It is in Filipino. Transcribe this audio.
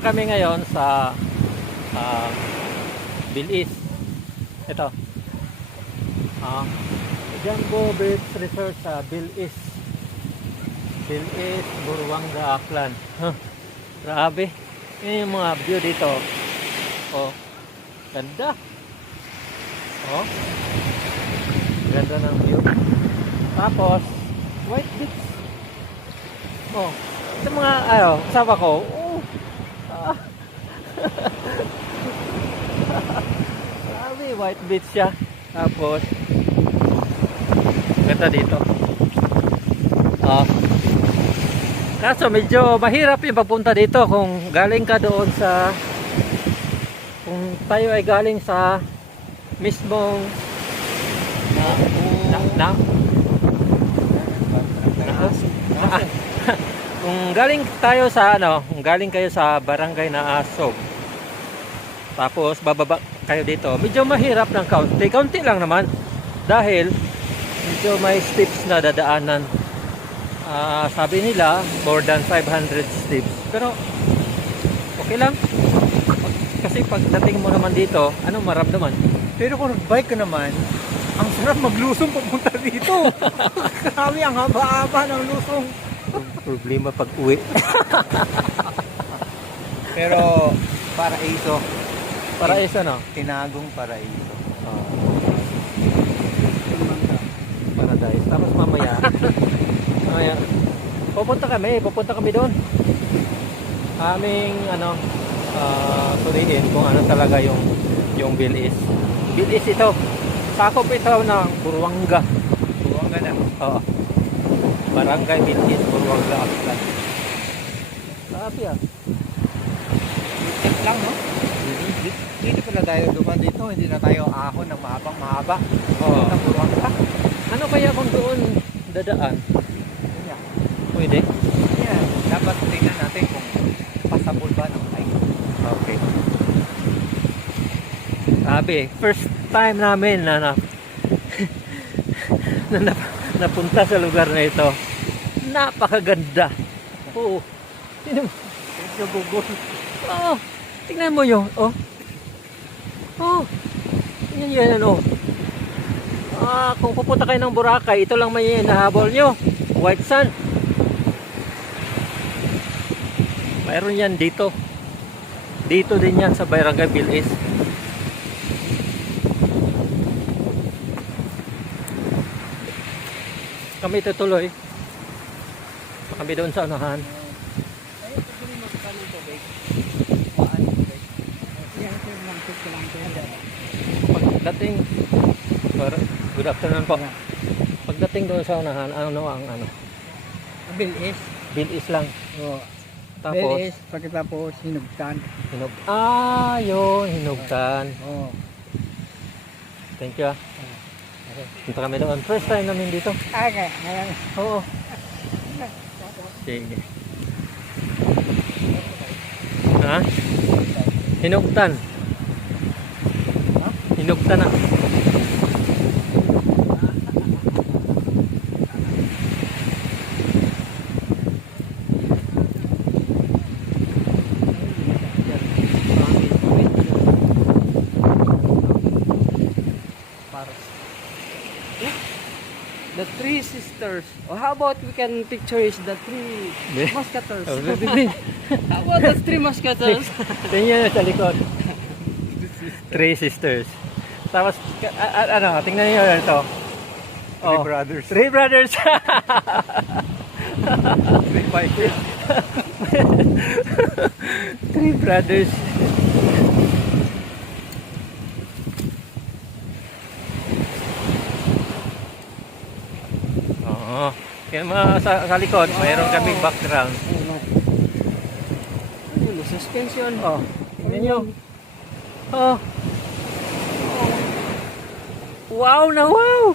Kami ngayon sa Bilis. Ito. Jumbo Beach Resort sa Bilis. Bilis, Buruanga, Aklan. Huh, grabe. Yan yung mga view dito. Oh, ganda. Oh, ganda ng view. Tapos, White Beach. Oh, sa mga, kasama ko. Oh, grabe, White Beach siya. Tapos, ganda dito. Kaso medyo mahirap yung pagpunta dito kung galing ka doon sa, kung tayo ay galing sa mismong kung galing tayo sa kung galing kayo sa barangay na Asog, tapos bababa kayo dito, medyo mahirap ng kaunti lang naman dahil medyo may steps na dadaanan. Sabi nila more than 500 steps, pero okay lang kasi pagdating mo naman dito, anong maramdaman? Pero kung bike ka naman, ang sarap maglusong papunta dito. Kami ang haba-haba ng lusong. Problema pag uwi. Pero paraiso. Paraiso, no? Tinagong paraiso. Paradise. Tapos mamaya pupunta kami doon. Aming tuliin kung ano talaga yung Bilis. Bilis ito. Sakop ito ng Buruanga. Buruanga na. Oo. Barangay Bilis, Buruanga, Aklan. Sabi Tip lang, no? Dito pala tayo duman dito. Hindi na tayo ahon ng mahaba. Oo. Ng Buruanga. Ano kaya kung doon dadaan? Yeah. Pwede? Yeah. Dapat tingnan natin kung pasabol ba ng bike. Okay. Sabi, first time namin na napunta sa lugar na ito. Napakaganda. Oo. Tingnan mo. Yung Google. Oh, tingnan mo yun. Oh. Oh. Tingnan yan, oh. Kung pupunta kayo ng Boracay, ito lang may nahabol nyo. White sand. Mayroon yan dito. Dito din yan sa Barangay Bilis. Kami tutuloy. Kami doon sa unahan. Pagdating, good afternoon po. Pagdating doon sa unahan, Bilis. Bilis lang. Oh. Tapos, Bilis. Pagkatapos hinugtan. yun, hinugtan. Oh. Thank you. Okay. Punta kami doon. First time namin dito. Okay. Oo. Sige. Ha? Hinugtan. Hinugtan na. The Three Sisters. Or how about we can picture is the Three Musketeers. How about the Three Musketeers? Tingnan nyo sa likod. Three sisters. Tapos, tingnan nyo ito. Three brothers. Three brothers. Three bikers. Three brothers. Oo. Kaya sa likod, mayroon kaming background. Ano, suspension. Oh, tingnan nyo. Oh. Wow na wow!